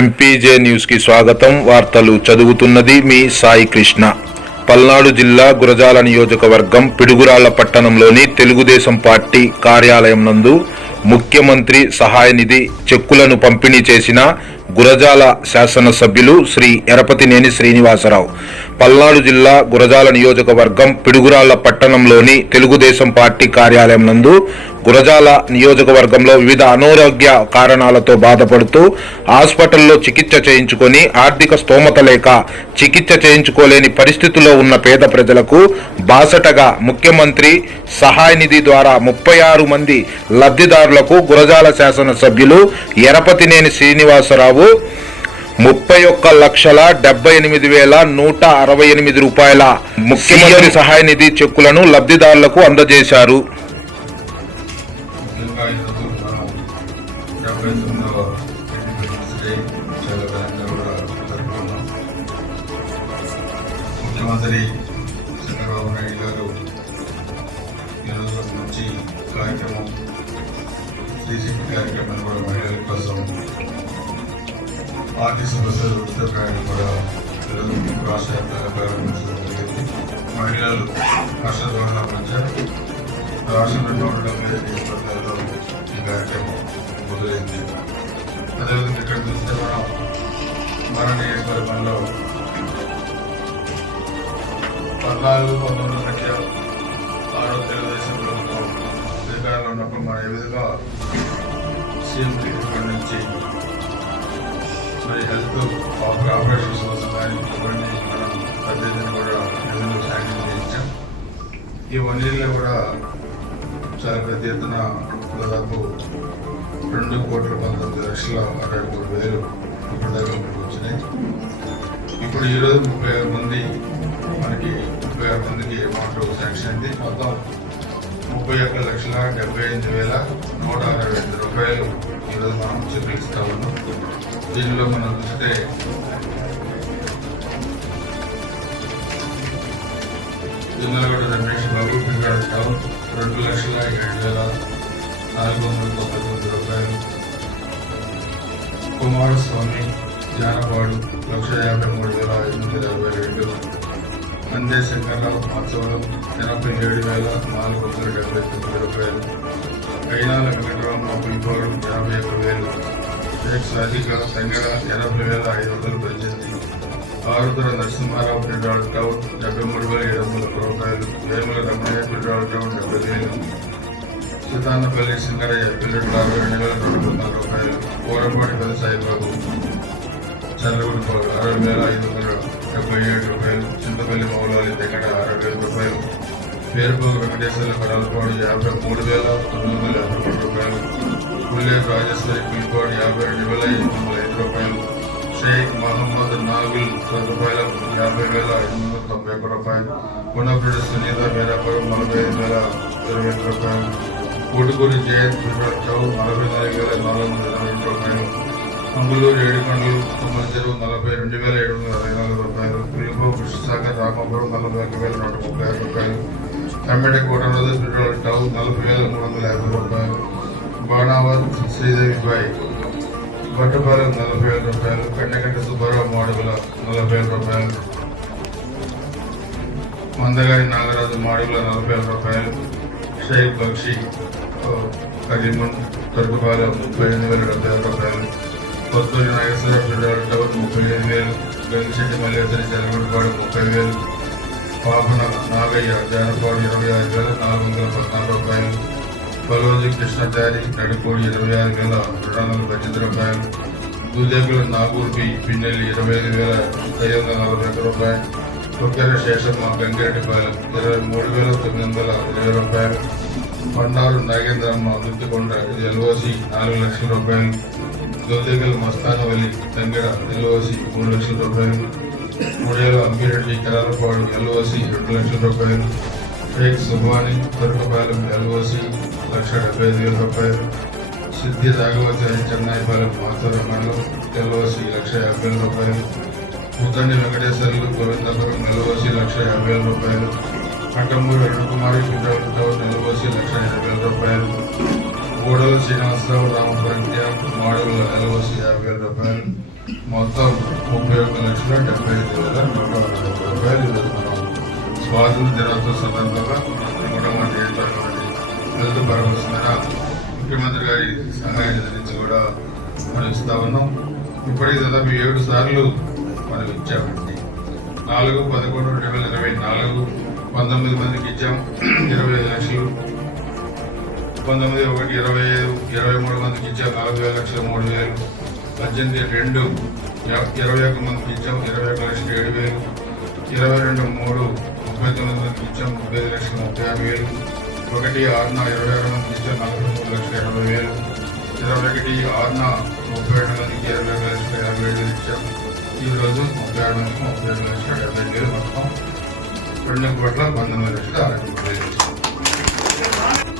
MPJ న్యూస్కి స్వాగతం. వార్తలు చదువుతున్నది మీ సాయి కృష్ణ. పల్నాడు జిల్లా గురజాల నియోజకవర్గం పిడుగురాళ్ళ పట్టణంలోని తెలుగుదేశం పార్టీ కార్యాలయం నందు ముఖ్యమంత్రి సహాయ నిధి చెక్కులను పంపిణీ చేసిన గురజాల శాసనసభ్యులు శ్రీ ఎరపతినేని శ్రీనివాసరావు. పల్నాడు జిల్లా గురజాల నియోజకవర్గం పిడుగురాళ్ళ పట్టణంలోని తెలుగుదేశం పార్టీ కార్యాలయం నందు గురజాల నియోజకవర్గంలో వివిధ అనారోగ్య కారణాలతో బాధపడుతూ హాస్పిటల్లో చికిత్స చేయించుకొని ఆర్థిక స్తోమత లేక చికిత్స చేయించుకోలేని పరిస్థితుల్లో ఉన్న పేద ప్రజలకు బాసటగా ముఖ్యమంత్రి సహాయ నిధి ద్వారా ముప్పై ఆరు మంది లబ్ధిదారులకు గురజాల శాసనసభ్యులు ఎరపతినేని శ్రీనివాసరావు ముప్పై ఒక్క లక్షల డెబ్బై ఎనిమిది వేల నూట అరవై ఎనిమిది రూపాయల ముఖ్యమంత్రి సహాయ నిధి చెక్కులను లబ్ధిదారులకు అందజేశారు. చాలా ఘనంగా కూడా జరుపుకున్నాం ముఖ్యమంత్రి చంద్రబాబు నాయుడు గారు ఈరోజు నుంచి కార్యక్రమం శ్రీశక్తి కార్యక్రమాన్ని కూడా మహిళల కోసం పార్టీ బస్సులు ఉచిత కూడా ఈరోజు రాష్ట్ర ప్రారంభించడం జరిగింది. మహిళలు ద్వారా మధ్య రాష్ట్రంలో నూట డెబ్బై ఐదు ఈ కార్యక్రమం మొదలైంది అదేవిధంగా ఇక్కడ చూస్తే మనం మన నియోజకవర్గంలో పద్నాలుగు పంతొమ్మిది సంఖ్య ఆరో తెలుగుదేశం ప్రభుత్వం అధికారంలో ఉన్నప్పుడు మనం ఏ విధంగా సీఎం కిట్ నుంచి మరి హెల్త్ ఆపరేషన్స్ కోసం కానీ ఇవన్నీ మనం పెద్దదిని కూడా నిధులు శాంక్షన్ చేయించాం. ఈ వన్ ఇయర్లో కూడా చాలా పెద్ద ఎత్తున దాదాపు రెండు కోట్ల పంతొమ్మిది లక్షల అరవై మూడు వేలు ఇప్పుడు దగ్గర వచ్చినాయి. ఇప్పుడు ఈరోజు ముప్పై ఆరు మంది మనకి ముప్పై ఆరు మందికి అమౌంట్ శాంక్షన్ అయింది. మొత్తం ముప్పై ఒక్క లక్షల డెబ్బై ఎనిమిది వేల నూట అరవై ఐదు రూపాయలు ఈరోజు మనం చూపిస్తా ఉన్నాం. దీనిలో మనం చూస్తే జొన్నలగూడ రమేష్ బాబు పింగాడు టౌన్ రెండు లక్షల ఏడు వేల నాలుగు వందల తొంభై తొమ్మిది రూపాయలు. కుమారస్వామి జానపాడు లక్ష యాభై మూడు వేల ఐదు వందల ఇరవై రెండు. అందే శంకర్రావు మత్సవరం ఎనభై ఏడు వేల నాలుగు వందల డెబ్బై తొమ్మిది రూపాయలు. కైనాల వెంకటరామ పులిపాడు యాభై ఒక వేలు. షేక్ సాదిక సంగడ ఎనభై వేల ఐదు వందలు పద్దెనిమిది. ఆరుద్ర నరసింహారావు ఫెడరల్ టౌన్ డెబ్బై మూడు వేల ఏడు వందల రూపాయలు. వేముల రమణయ్య ఫెడరల్ టౌన్ డెబ్బై వేలు. సుతానపల్లి సింగరయ్య పిల్లలు అరవై రెండు వేల రెండు వందల రూపాయలు. కోరపాటి పెద్ద సాయిబాబు చంద్రగుడిపాడు అరవై వేల ఐదు వందల డెబ్బై ఏడు రూపాయలు. చింతపల్లి మౌలాలి దగ్గర అరవై వేల రూపాయలు. పేరుపూరు వెంకటేశ్వర కడలపాడు యాభై మూడు వేల తొమ్మిది వందల యాభై మూడు రూపాయలు. పుల్లేరు రాజేశ్వరి పిల్లిపాడు యాభై రెండు వేల ఐదు వందల మహమ్మద్ నాగుల్ రూపాయల యాభై వేల ఐదు వందల తొంభై ఒక్క రూపాయలు. గుణపరెడ్డి సునీత మేరాపురం నలభై ఐదు వేల ఇరవై ఐదు రూపాయలు. ఊటుకూరి జయంత్ చౌ నలభై నాలుగు వేల నాలుగు వందల ఇరవై ఐదు రూపాయలు. అంగులూరు ఏడుకొండలు తుమ్మల చెరువు నలభై రెండు వేల ఏడు వందల అరవై నాలుగు రూపాయలు. పిలుపు కృష్ణసాగర్ రామాపురం నలభై ఒక వేల నూట ముప్పై ఐదు రూపాయలు. కమ్మెడి కోటరోజు పెట్రోల్ టౌన్ నలభై వేల మూడు వందల యాభై రూపాయలు. బాణావత్ శ్రీదేవిబాయి బట్టపాలెం నలభై వేల రూపాయలు కన్నెగంట సుబ్బారావు మాడుగుల నలభై వేల రూపాయలు. మందగారి నాగరాజు మాడుగుల నలభై వేల రూపాయలు. షేక్ బక్షి కరీమన్ తొరకపాలెం ముప్పై ఎనిమిది వేల డెబ్బై ఐదు రూపాయలు. కొత్తూరి నాగేశ్వర ఫెడరల్ ముప్పై ఏడు వేలు. గంగిశెట్టి మల్లేశ్వరి జలగొండపాడు ముప్పై వేలు. పాపన నాగయ్య జానపాడు ఇరవై ఐదు వేల నాలుగు వందల పద్నాలుగు రూపాయలు. బలోజి కృష్ణచారి నడుకోడి ఇరవై ఆరు వేల రెండు వందల పద్దెనిమిది రూపాయలు దూదేకుల నాగూర్పి పిన్నెల్లి ఇరవై ఐదు వేల ఐదు వందల నలభై ఒక్క రూపాయలు కొక్కెర శేషమ్మ గంగిరెడ్డిపాలెం ఇరవై మూడు వేల తొమ్మిది వందల ఇరవై రూపాయలు బండారు నాగేంద్రమ్మ మృతికొండ ఎల్ఓసి నాలుగు లక్షల రూపాయలు దోదేగల్ మస్తానవల్లి తంగెడ ఎల్ఓసి మూడు లక్షల రూపాయలు మూడేళ్ళ అంబిరెడ్డి కరాలపాడు ఎల్ఓసి రెండు లక్షల రూపాయలు షేక్ సుబ్బాని తురకపాలెం ఎల్ఓసి లక్ష డెబ్బై ఐదు వేల రూపాయలు. సిద్ధి రాఘవతి చెన్నైపాలెం మాతూరు మండలం ఎల్ఓసి లక్ష యాభై వేల రూపాయలు. ముద్దండి వెంకటేశ్వర్లు గోవిందపురం ఎల్ఓసి లక్ష యాభై వేల రూపాయలు. కట్టమూరు అరుణకుమారి ఫిబ్రవరి టౌన్ ఎల్ఓసి లక్ష యాభై వేల రూపాయలు. గూడల శ్రీనివాసరావు రామపురం మోడల్ మాడుగుల ఎల్ఓసి యాభై వేల రూపాయలు. మొత్తం ముప్పై ఒక్క లక్షల డెబ్బై ఐదు వేల నూట అరవై రూపాయలు. ఈరోజు స్వాతంత్ర దినోత్సవ సందర్భంగా మొట్టమొదటి ఏర్పాటు హెల్త్ పరమస్తున్న ముఖ్యమంత్రి గారి సహాయం నిధి నుంచి కూడా మనం ఇస్తా ఉన్నాం. ఇప్పటికి దాదాపు ఏడు సార్లు మనం ఇచ్చామండి. నాలుగు పదకొండు రెండు వేల ఇరవై నాలుగు పంతొమ్మిది మందికి ఇచ్చాం. ఇరవై ఐదు లక్షలు. పంతొమ్మిది ఒకటి ఇరవై ఐదు ఇరవై మూడు మందికి ఇచ్చాం. నలభై వేల లక్షల మూడు వేలు. పద్దెనిమిది రెండు ఇరవై ఒక్క మందికి ఇచ్చాం. ఇరవై ఒక లక్షల ఏడు వేలు. ఇరవై రెండు మూడు ముప్పై తొమ్మిది మందికి ఇచ్చాం ముప్పై ఐదు లక్షల ముప్పై ఆరు వేలు. ఒకటి ఆరున ఇరవై ఆరు మందికి ఇచ్చాం నలభై మూడు లక్షల ఎనభై వేలు. ఇరవై ఒకటి ఆరున ముప్పై ఏడు మందికి ఇరవై ఒక లక్షల యాభై ఏడు వేలు ఇచ్చాం ఈ రోజు ముప్పై ఆరు మందికి ముప్పై ఏడు లక్షల డెబ్బై వేలు మొత్తం. రెండు కోట్ల పంతొమ్మిది లక్షల